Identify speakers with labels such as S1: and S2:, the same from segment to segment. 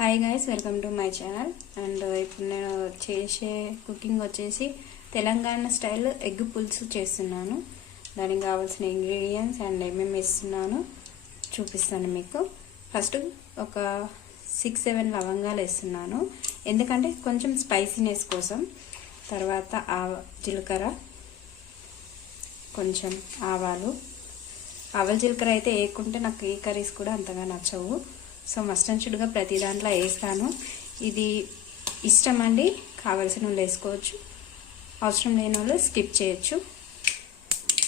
S1: Hi guys welcome to my channel and ఇప్పుడు నేను చేసే కుకింగ్ వచ్చేసి తెలంగాణ స్టైల్ ఎగ్ పులుసు చేస్తున్నాను. దానికి కావాల్సిన ఇంగ్రీడియంట్స్ అండ్ ఏమేమి వేస్తున్నాను చూపిస్తాను మీకు. ఫస్ట్ ఒక సిక్స్ సెవెన్ లవంగాలు వేస్తున్నాను. ఎందుకంటే కొంచెం స్పైసీనెస్ కోసం. తర్వాత ఆవ జీలకర్ర కొంచెం ఆవాలు. ఆవల జీలకర్ర అయితే వేయకుంటే నాకు ఏ కర్రీస్ కూడా అంతగా నచ్చవు. సో మస్టన్షుడ్గా ప్రతి దాంట్లో వేస్తాను. ఇది ఇష్టం అండి కావలసిన వాళ్ళు వేసుకోవచ్చు. అవసరం లేని వాళ్ళు స్కిప్ చేయొచ్చు.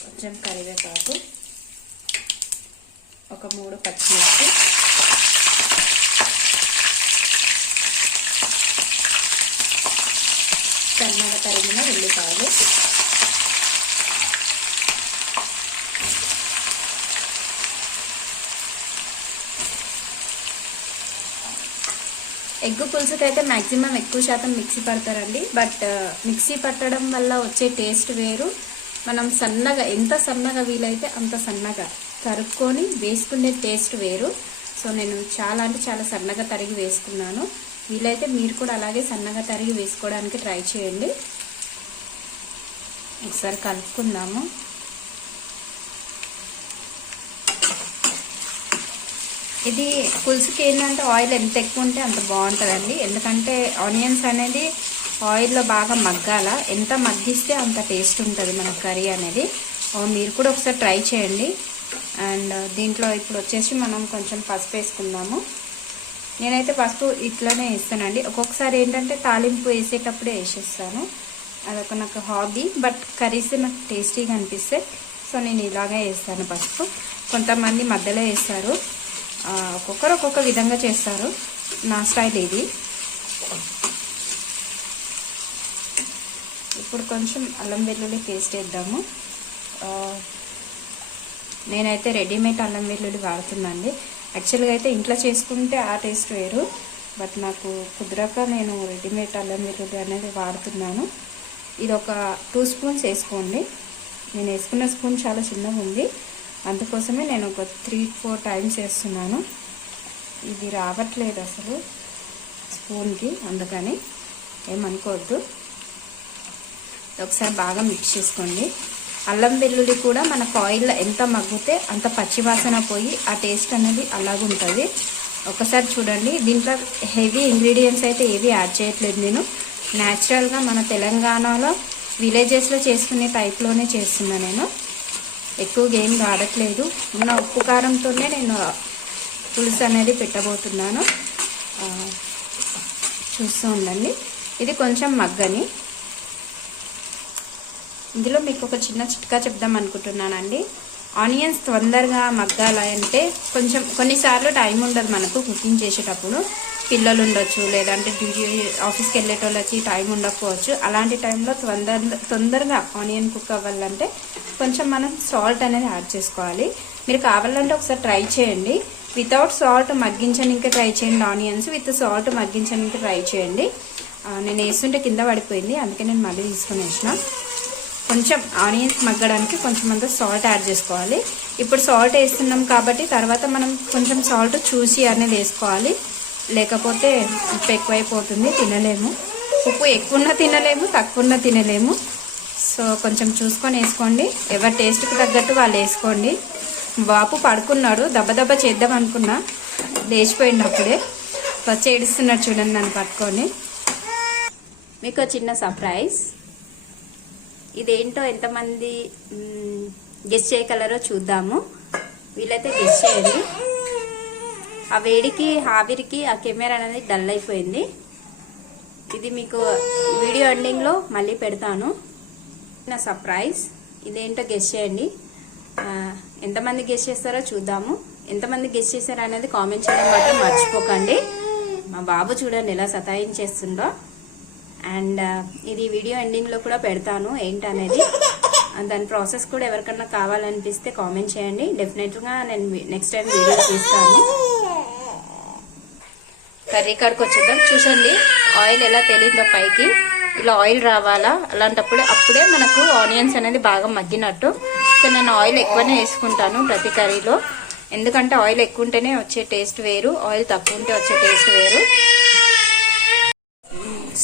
S1: కొంచెం కరివేపాకు ఒక మూడు పచ్చిమిర్చి. సన్నగా తరిగిన ఉల్లిపాయలు. ఎగ్ పులుసుకైతే అయితే మ్యాక్సిమం ఎక్కువ శాతం మిక్సీ పడతారండి. బట్ మిక్సీ పట్టడం వల్ల వచ్చే టేస్ట్ వేరు. మనం సన్నగా ఎంత సన్నగా వీలైతే అంత సన్నగా తరుక్కొని వేసుకునే టేస్ట్ వేరు. సో నేను చాలా అంటే చాలా సన్నగా తరిగి వేసుకున్నాను. వీలైతే మీరు కూడా అలాగే సన్నగా తరిగి వేసుకోవడానికి ట్రై చేయండి. ఒకసారి కలుపుకుందాము. ఇది పులుసుకి ఏంటంటే ఆయిల్ ఎంత ఎక్కువ ఉంటే అంత బాగుంటుందండి. ఎందుకంటే ఆనియన్స్ అనేది ఆయిల్లో బాగా మగ్గాల. ఎంత మగ్గిస్తే అంత టేస్ట్ ఉంటుంది మన కర్రీ అనేది. మీరు కూడా ఒకసారి ట్రై చేయండి. అండ్ దీంట్లో ఇప్పుడు వచ్చేసి మనం కొంచెం పసుపు వేసుకుందాము. నేనైతే పసుపు ఇట్లానే వేస్తానండి. ఒక్కొక్కసారి ఏంటంటే తాలింపు వేసేటప్పుడే వేసేస్తాను. అదొక నాకు హాబీ. బట్ కర్రీస్ నాకు టేస్టీగా అనిపిస్తే సో నేను ఇలాగే వేస్తాను పసుపు. కొంతమంది మధ్యలో వేస్తారు. ఒక్కొక్కరు ఒక్కొక్క విధంగా చేస్తారు. నా స్టైల్ ఇది. ఇప్పుడు కొంచెం అల్లం వెల్లుల్లి పేస్ట్ వేద్దాము. నేనైతే రెడీమేడ్ అల్లం వెల్లుల్లి వాడుతున్నాండి. యాక్చువల్గా అయితే ఇంట్లో చేసుకుంటే ఆ టేస్ట్ వేరు. బట్ నాకు కుదరక నేను రెడీమేడ్ అల్లం వెల్లుల్లి అనేది వాడుతున్నాను. ఇది ఒక టూ స్పూన్స్ వేసుకోండి. నేను వేసుకున్న స్పూన్ చాలా చిన్నగా ఉంది. అందుకోసమే నేను ఒక త్రీ ఫోర్ టైమ్స్ వేస్తున్నాను ఇది రావట్లేదు అసలు స్పూన్కి అందుకని ఏమనుకోవద్దు. ఒకసారి బాగా మిక్స్ చేసుకోండి. అల్లం వెల్లుల్లి కూడా మనకు ఆయిల్లో ఎంత మగ్గితే అంత పచ్చివాసన పోయి ఆ టేస్ట్ అనేది అలాగుంటుంది ఒకసారి చూడండి దీంట్లో హెవీ ఇంగ్రీడియంట్స్ అయితే ఏవి యాడ్ చేయట్లేదు నేను. న్యాచురల్గా మన తెలంగాణలో విలేజెస్లో చేసుకునే టైప్లోనే చేస్తున్నాను నేను. ఎక్కువగా ఏం వాడట్లేదు ఉన్న ఉప్పు కారంతోనే నేను పులుసు అనేది పెట్టబోతున్నాను. చూస్తూ ఉండండి. ఇది కొంచెం మగ్గని. ఇందులో మీకు ఒక చిన్న చిట్కా చెప్దాం అనుకుంటున్నానండి. ఆనియన్స్ తొందరగా మగ్గాలంటే కొంచెం కొన్నిసార్లు టైం ఉండదు మనకు కుకింగ్ చేసేటప్పుడు. పిల్లలు ఉండొచ్చు లేదంటే డ్యూటీ ఆఫీస్కి వెళ్ళేటోళ్ళకి టైం ఉండకపోవచ్చు. అలాంటి టైంలో తొందర తొందరగా ఆనియన్ కుక్ అవ్వాలంటే కొంచెం మనం సాల్ట్ అనేది యాడ్ చేసుకోవాలి. మీరు కావాలంటే ఒకసారి ట్రై చేయండి. వితౌట్ సాల్ట్ మగ్గించడానికి ట్రై చేయండి ఆనియన్స్. విత్ సాల్ట్ మగ్గించడానికి ట్రై చేయండి. నేను వేస్తుంటే కింద పడిపోయింది. అందుకే నేను మళ్ళీ తీసుకుని వేసిన. కొంచెం ఆనియన్స్ మగ్గడానికి కొంచెం అంత సాల్ట్ యాడ్ చేసుకోవాలి. ఇప్పుడు సాల్ట్ వేస్తున్నాం కాబట్టి తర్వాత మనం కొంచెం సాల్ట్ చూసి అనేది వేసుకోవాలి. లేకపోతే ఉప్పు ఎక్కువైపోతుంది తినలేము. ఉప్పు ఎక్కువ తినలేము తక్కువ తినలేము. సో కొంచెం చూసుకొని వేసుకోండి. ఎవరి టేస్ట్కి తగ్గట్టు వాళ్ళు వేసుకోండి. బాపు పడుకున్నాడు దెబ్బ దెబ్బ చేద్దాం అనుకున్నా. లేచిపోయింది అప్పుడే వచ్చి ఏడుస్తున్నాడు చూడండి నన్ను పట్టుకొని. మీకు చిన్న సర్ప్రైజ్. ఇదేంటో ఎంతమంది గెస్ట్ చేయగలరో చూద్దాము. వీళ్ళైతే గెస్ట్ చేయండి. ఆ వేడికి ఆవిరికి ఆ కెమెరా అనేది డల్ అయిపోయింది. ఇది మీకు వీడియో ఎండింగ్లో మళ్ళీ పెడతాను. నా సర్ప్రైజ్. ఇదేంటో గెస్ట్ చేయండి. ఎంతమంది గెస్ట్ చేస్తారో చూద్దాము. ఎంతమంది గెస్ట్ చేశారో అనేది కామెంట్ చేయడం మాత్రం మర్చిపోకండి. మా బాబు చూడండి ఎలా సతాయించేస్తుండో అండ్ ఇది వీడియో ఎండింగ్లో కూడా పెడతాను ఏంటనేది. దాని ప్రాసెస్ కూడా ఎవరికన్నా కావాలనిపిస్తే కామెంట్ చేయండి. డెఫినెట్గా నేను నెక్స్ట్ టైం వీడియో తీస్తాను. కర్రీ కాడికి వచ్చేద్దాం చూసండి ఆయిల్ ఎలా తేలిందో పైకి. ఇలా ఆయిల్ రావాలా? అలాంటప్పుడే అప్పుడే మనకు ఆనియన్స్ అనేది బాగా మగ్గినట్టు. సో నేను ఆయిల్ ఎక్కువనే వేసుకుంటాను ప్రతి కర్రీలో. ఎందుకంటే ఆయిల్ ఎక్కువ ఉంటేనే వచ్చే టేస్ట్ వేరు ఆయిల్ తక్కువ ఉంటే వచ్చే టేస్ట్ వేరు.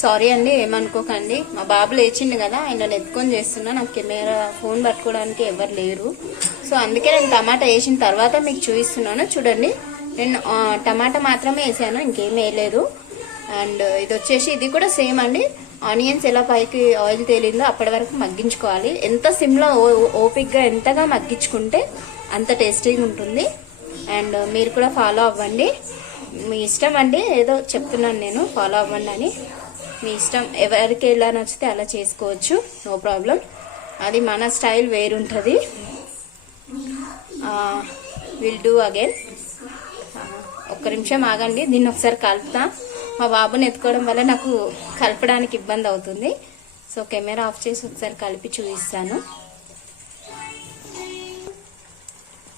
S1: సారీ అండి ఏమనుకోకండి. మా బాబు లేచిండు కదా ఆయన ఎత్తుకొని చేస్తున్నా నాకు కెమెరా ఫోన్ పట్టుకోవడానికి ఎవరు లేరు. సో అందుకే నేను టమాటా వేసిన తర్వాత మీకు చూపిస్తున్నాను. చూడండి. నేను టమాటా మాత్రమే వేసాను ఇంకేం వేయలేదు. అండ్ ఇది వచ్చేసి ఇది కూడా సేమ్ అండి. ఆనియన్స్ ఎలా పైకి ఆయిల్ తేలిందో అప్పటి వరకు మగ్గించుకోవాలి. ఎంత సిమ్లో ఓ- ఓపిక్గా ఎంతగా మగ్గించుకుంటే అంత టేస్టీగా ఉంటుంది. అండ్ మీరు కూడా ఫాలో అవ్వండి. మీ ఇష్టం అండి ఏదో చెప్తున్నాను నేను ఫాలో అవ్వండి అని. మీ ఇష్టం ఎవరికి ఎలా నచ్చితే అలా చేసుకోవచ్చు నో ప్రాబ్లం. అది మన స్టైల్ వేరుంటుంది. Will do again. ఒక్క నిమిషం ఆగండి దీన్ని ఒకసారి కలుపుతా. మా బాబుని ఎత్తుకోవడం వల్ల నాకు కలపడానికి ఇబ్బంది అవుతుంది. సో కెమెరా ఆఫ్ చేసి ఒకసారి కలిపి చూపిస్తాను.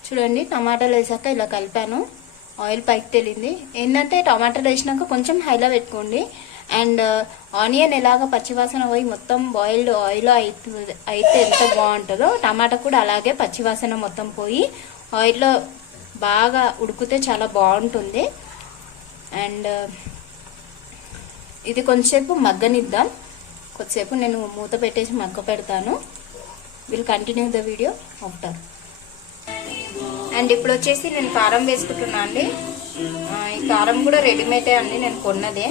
S1: చూడండి టమాటాలు వేసాక ఇలా కలిపాను. ఆయిల్ పైకి తెలింది. ఏంటంటే టమాటాలు వేసినాక కొంచెం హైలో పెట్టుకోండి. అండ్ ఆనియన్ ఎలాగ పచ్చివాసన పోయి మొత్తం బాయిల్డ్ ఆయిల్ అయితే అయితే ఎంత బాగుంటుందో టమాటా కూడా అలాగే పచ్చివాసన మొత్తం పోయి ఆయిల్లో బాగా ఉడికితే చాలా బాగుంటుంది. అండ్ ఇది కొంచెంసేపు మగ్గనిద్దాం. కొద్దిసేపు నేను మూత పెట్టేసి మగ్గ పెడతాను. Will continue the video after and ఇప్పుడు వచ్చేసి నేను కారం వేసుకుంటున్నా అండి. ఈ కారం కూడా రెడీమేడే అండి నేను కొన్నదే.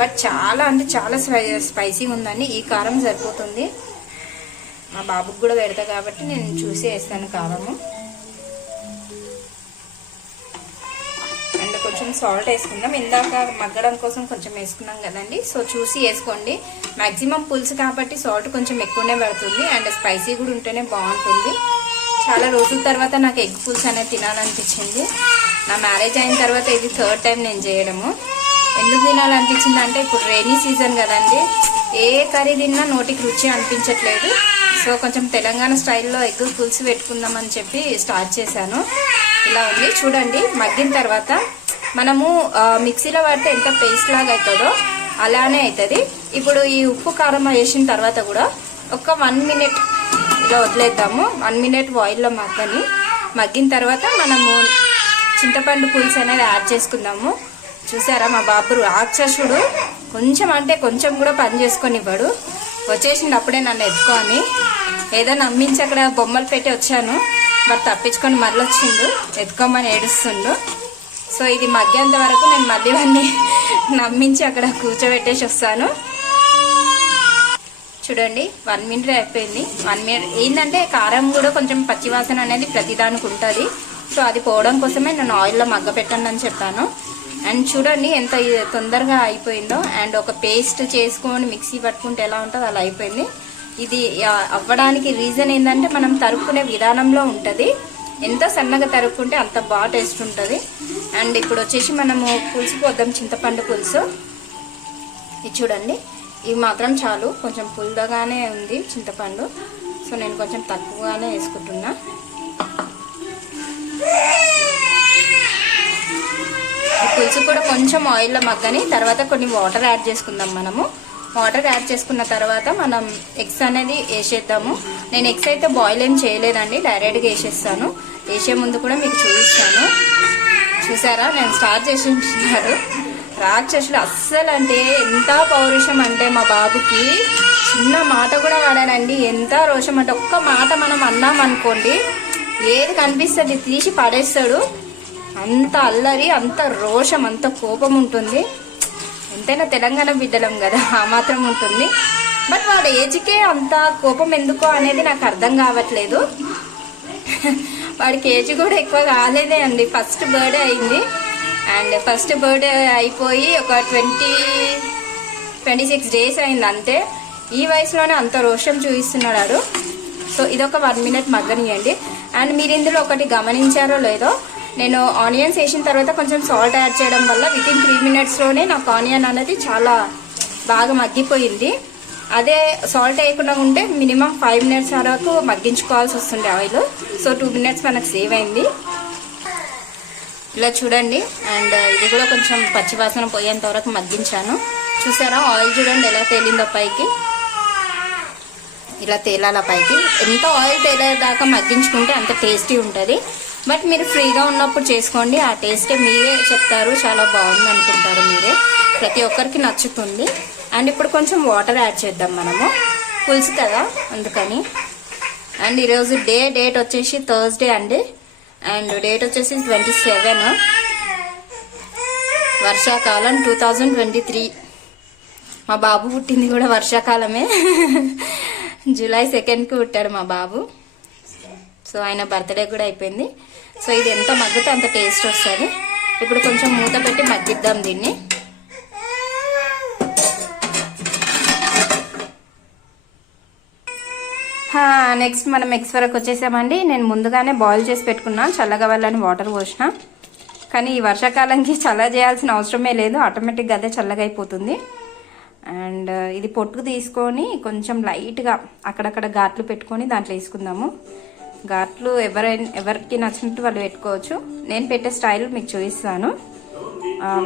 S1: బట్ చాలా అంటే చాలా స్పై స్పైసీగా ఉందండి. ఈ కారం సరిపోతుంది. మా బాబుకి కూడా పెడతా కాబట్టి నేను చూసి వేస్తాను కారము. కొంచెం సాల్ట్ వేసుకుందాం. ఇందాక మగ్గడం కోసం కొంచెం వేసుకున్నాం కదండి. సో చూసి వేసుకోండి. మ్యాక్సిమం పులుసు కాబట్టి సాల్ట్ కొంచెం ఎక్కువనే పడుతుంది. అండ్ స్పైసీ కూడా ఉంటేనే బాగుంటుంది. చాలా రోజుల తర్వాత నాకు ఎగ్ పులుసు అనేది తినాలనిపించింది. నా మ్యారేజ్ అయిన తర్వాత ఇది థర్డ్ టైం నేను చేయడము. ఎందుకు తినాలనిపించింది అంటే ఇప్పుడు రైనీ సీజన్ కదండి. ఏ కర్రీ తిన్నా నోటికి రుచి అనిపించట్లేదు. సో కొంచెం తెలంగాణ స్టైల్లో ఎగ్ పులుసు పెట్టుకుందామని చెప్పి స్టార్ట్ చేశాను. ఇలా ఉంది. చూడండి. మగ్గిన తర్వాత మనము మిక్సీలో పడితే ఎంత పేస్ట్ లాగా అవుతుందో అలానే అవుతుంది. ఇప్పుడు ఈ ఉప్పు కారం వేసిన తర్వాత కూడా ఒక వన్ మినిట్ ఇలా వదిలేద్దాము. వన్ మినిట్ ఆయిల్లో మగ్గని. మగ్గిన తర్వాత మనము చింతపండు పులుసు అనేది యాడ్ చేసుకుందాము. చూసారా మా బాబు రాక్షసుడు. కొంచెం అంటే కొంచెం కూడా పని చేసుకొని ఇవ్వడు వచ్చేసింది అప్పుడే నన్ను ఎత్తుకొని. ఏదో నమ్మించి అక్కడ బొమ్మలు పెట్టి వచ్చాను. మరి తప్పించుకొని మళ్ళీ వచ్చిండు ఎత్తుకోమని ఏడుస్తుండు. సో ఇది మగ్గేంత వరకు నేను మళ్ళీ వాడిని నమ్మించి అక్కడ కూర్చోబెట్టేసి వస్తాను. చూడండి వన్ మినిట్ అయిపోయింది. వన్ మినిట్ ఏంటంటే కారం కూడా కొంచెం పచ్చివాసన అనేది ప్రతిదానికి ఉంటుంది. సో అది పోవడం కోసమే నేను ఆయిల్లో మగ్గ పెట్టండి అని చెప్పాను. అండ్ చూడండి ఎంత తొందరగా అయిపోయిందో. అండ్ ఒక పేస్ట్ చేసుకొని మిక్సీ పట్టుకుంటే ఎలా ఉంటుందో అలా అయిపోయింది. ఇది అవ్వడానికి రీజన్ ఏంటంటే మనం తరుక్కునే విధానంలో ఉంటుంది. ఎంత సన్నగా తరుక్కుంటే అంత బాగా టేస్ట్ ఉంటుంది. అండ్ ఇప్పుడు వచ్చేసి మనము పులుసు పోద్దాం చింతపండు పులుసు. ఇది చూడండి. ఇవి మాత్రం చాలు. కొంచెం పుల్లగానే ఉంది చింతపండు. సో నేను కొంచెం తక్కువగానే వేసుకుంటున్నా. పులుసు కూడా కొంచెం ఆయిల్లో మగ్గని తర్వాత కొన్ని వాటర్ యాడ్ చేసుకుందాం మనము. వాటర్ యాడ్ చేసుకున్న తర్వాత మనం ఎగ్స్ అనేది వేసేద్దాము. నేను ఎగ్స్ అయితే బాయిల్ ఏం చేయలేదండి డైరెక్ట్గా వేసేస్తాను. వేసే ముందు కూడా మీకు చూపిస్తాను. చూసారా? నేను స్టార్ట్ చేసి ఉంటున్నారు రాక్షసులు అస్సలు అంటే ఎంత పౌరుషం అంటే మా బాబుకి చిన్న మాట కూడా వాడానండి ఎంత రోషం అంటే ఒక్క మాట మనం అన్నాం అనుకోండి ఏది కనిపిస్తుంది తీసి పడేస్తాడు. అంత అల్లరి అంత రోషం అంత కోపం ఉంటుంది. ఎంతైనా తెలంగాణ బిడ్డలం కదా ఆ మాత్రం ఉంటుంది. బట్ వాడి ఏజ్కే అంత కోపం ఎందుకో అనేది నాకు అర్థం కావట్లేదు. వాడికి ఏజ్ కూడా ఎక్కువ కాలేదే అండి. ఫస్ట్ బర్త్డే అయింది. అండ్ ఫస్ట్ బర్త్డే అయిపోయి ఒక ట్వంటీ ట్వంటీ సిక్స్ డేస్ అయింది అంతే. ఈ వయసులోనే అంత రోషం చూపిస్తున్నాడు సో ఇదొక వన్ మినిట్ మగ్గనియండి. అండ్ మీరు ఇందులో ఒకటి గమనించారో లేదో నేను ఆనియన్స్ వేసిన తర్వాత కొంచెం సాల్ట్ యాడ్ చేయడం వల్ల వితిన్ త్రీ మినిట్స్లోనే నాకు ఆనియన్ అనేది చాలా బాగా మగ్గిపోయింది. అదే సాల్ట్ వేయకుండా ఉంటే మినిమం ఫైవ్ మినిట్స్ వరకు మగ్గించుకోవాల్సి వస్తుంది ఆయిల్ సో టూ మినిట్స్ మనకు సేవ్ అయింది. ఇలా చూడండి. అండ్ uh, ఇది కూడా కొంచెం పచ్చివాసన పోయేంత వరకు మగ్గించాను. చూసారా? ఆయిల్ చూడండి ఎలా తేలిందో పైకి. ఇలా తేలాల పైకి. ఎంత ఆయిల్ తేలేదాకా మగ్గించుకుంటే అంత టేస్టీ ఉంటుంది. బట్ మీరు ఫ్రీగా ఉన్నప్పుడు చేసుకోండి. ఆ టేస్ట్ మీరే చెప్తారు. చాలా బాగుంది అనుకుంటారు మీరే. ప్రతి ఒక్కరికి నచ్చుతుంది. అండ్ ఇప్పుడు కొంచెం వాటర్ యాడ్ చేద్దాం మనము. పులుసు కదా అందుకని. అండ్ ఈరోజు డే డేట్ వచ్చేసి థర్స్డే అండి. అండ్ డేట్ వచ్చేసి ట్వంటీ సెవెన్. వర్షాకాలం టూ థౌజండ్ ట్వంటీ త్రీ. మా బాబు పుట్టింది కూడా వర్షాకాలమే. జూలై సెకండ్కి పుట్టాడు మా బాబు. సో ఆయన బర్త్డే కూడా అయిపోయింది. సో ఇది ఎంత మగ్గితే అంత టేస్ట్ వస్తుంది. ఇప్పుడు కొంచెం మూత పెట్టి మగ్గిద్దాం దీన్ని. నెక్స్ట్ మనం ఎగ్స్ వరకు వచ్చేసామండి. నేను ముందుగానే బాయిల్ చేసి పెట్టుకున్నాను చల్లగా వెళ్ళని వాటర్ పోసిన. కానీ ఈ వర్షాకాలంకి చల్ల చేయాల్సిన అవసరమే లేదు. ఆటోమేటిక్గా అదే చల్లగా అయిపోతుంది. అండ్ uh, ఇది పొట్టు తీసుకొని కొంచెం లైట్గా అక్కడక్కడ ఘాట్లు పెట్టుకొని దాంట్లో వేసుకుందాము. ఘాట్లు ఎవరైనా ఎవరికి నచ్చినట్టు వాళ్ళు పెట్టుకోవచ్చు. నేను పెట్టే స్టైల్ మీకు చూపిస్తాను.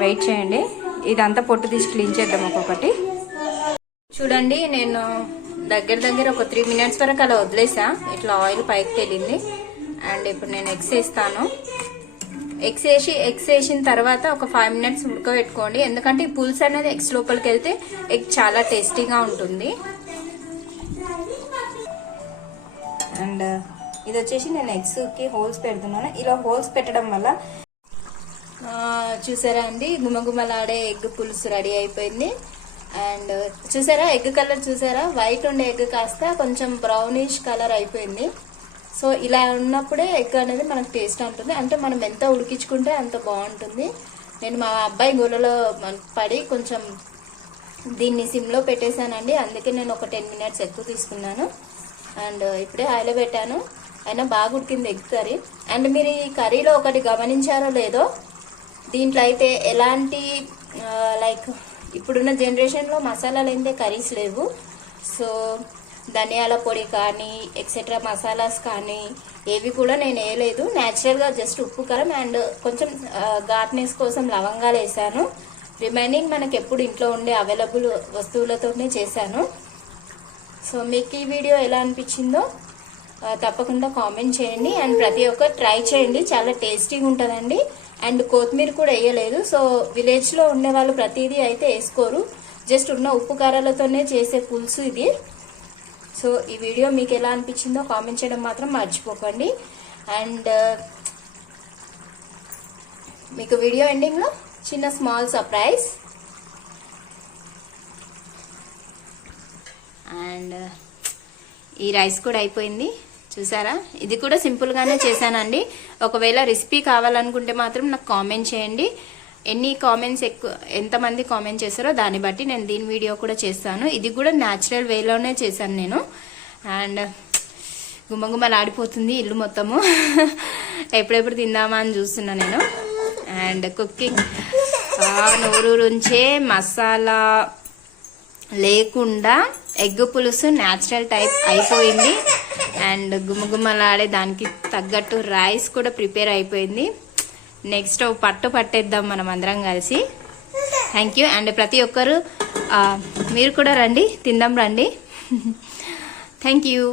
S1: వెయిట్ చేయండి. ఇదంతా పొట్టు తీసి క్లీన్ చేద్దాం ఒక్కొక్కటి. చూడండి నేను దగ్గర దగ్గర ఒక త్రీ మినిట్స్ వరకు అలా వదిలేసా. ఇట్లా ఆయిల్ పైకి వెళ్ళింది అండ్ ఇప్పుడు నేను ఎగ్స్ వేస్తాను. ఎగ్స్ వేసి ఎగ్స్ వేసిన తర్వాత ఒక ఫైవ్ మినిట్స్ ఉడకబెట్టుకోండి. ఎందుకంటే ఈ పులుసు అనేది ఎగ్స్ లోపలికి వెళ్తే ఎగ్ చాలా టేస్టీగా ఉంటుంది. అండ్ ఇది వచ్చేసి నేను ఎగ్స్కి హోల్స్ పెడుతున్నాను. ఇలా హోల్స్ పెట్టడం వల్ల చూసారా అండి? గుమగుమలాడే ఎగ్ పులుసు రెడీ అయిపోయింది. అండ్ చూసారా ఎగ్ కలర్ చూసారా? వైట్ ఉండే ఎగ్ కాస్త కొంచెం బ్రౌనిష్ కలర్ అయిపోయింది. సో ఇలా ఉన్నప్పుడే ఎగ్ అనేది మనకు టేస్ట్ ఉంటుంది అంటే మనం ఎంత ఉడికించుకుంటే అంత బాగుంటుంది. నేను మా అబ్బాయి గోలలో పడి కొంచెం దీన్ని సిమ్లో పెట్టేశానండి. అందుకే నేను ఒక టెన్ మినిట్స్ ఎక్కువ తీసుకున్నాను. అండ్ ఇప్పుడే ఆయిల్ పెట్టాను. అయినా బాగా ఉడికింది ఎగ్ కర్రీ. అండ్ మీరు ఈ కర్రీలో ఒకటి గమనించారో లేదో? దీంట్లో అయితే ఎలాంటి లైక్ ఇప్పుడున్న జనరేషన్లో మసాలాలు అయితే కర్రీస్ లేవు. సో ధనియాల పొడి కానీ ఎక్సెట్రా మసాలాస్ కానీ ఏవి కూడా నేను వేయలేదు. న్యాచురల్గా జస్ట్ ఉప్పు కారం అండ్ కొంచెం ఘాట్నెస్ కోసం లవంగాలు వేసాను. రిమైనింగ్ మనకి ఎప్పుడు ఇంట్లో ఉండే అవైలబుల్ వస్తువులతోనే చేశాను. సో మీకు ఈ వీడియో ఎలా అనిపించిందో తప్పకుండా కామెంట్ చేయండి. అండ్ ప్రతి ఒక్కరు ట్రై చేయండి. చాలా టేస్టీగా ఉంటుందండి అండ్ కొత్తిమీర కూడా వేయలేదు. సో విలేజ్లో ఉండే వాళ్ళు ప్రతిదీ అయితే వేసుకోరు. జస్ట్ ఉన్న ఉప్పు కారాలతోనే చేసే పులుసు ఇది. సో ఈ వీడియో మీకు ఎలా అనిపించిందో కామెంట్ చేయడం మాత్రం మర్చిపోకండి. అండ్ మీకు వీడియో ఎండింగ్లో చిన్న స్మాల్ సర్ప్రైజ్. అండ్ ఈ రైస్ కూడా అయిపోయింది. చూసారా? ఇది కూడా సింపుల్గానే చేశానండి. ఒకవేళ రెసిపీ కావాలనుకుంటే మాత్రం నాకు కామెంట్ చేయండి. ఎన్ని కామెంట్స్ ఎక్కువ ఎంతమంది కామెంట్ చేస్తారో దాన్ని బట్టి నేను దీని వీడియో కూడా చేస్తాను. ఇది కూడా న్యాచురల్ వేలోనే చేశాను నేను. అండ్ గుమ్మగుమ్మలాడిపోతుంది ఇల్లు మొత్తము. ఎప్పుడెప్పుడు తిందామా అని చూస్తున్నా నేను. And cooking. నూరూరుంచే మసాలా లేకుండా ఎగ్ పులుసు న్యాచురల్ టైప్ అయిపోయింది. అండ్ గుమగుమలాడే దానికి తగ్గట్టు రైస్ కూడా ప్రిపేర్ అయిపోయింది. నెక్స్ట్ పట్టు పట్టేద్దాం మనం అందరం కలిసి. థ్యాంక్ యూ అండ్ ప్రతి ఒక్కరు మీరు కూడా రండి తిందాం రండి. Thank you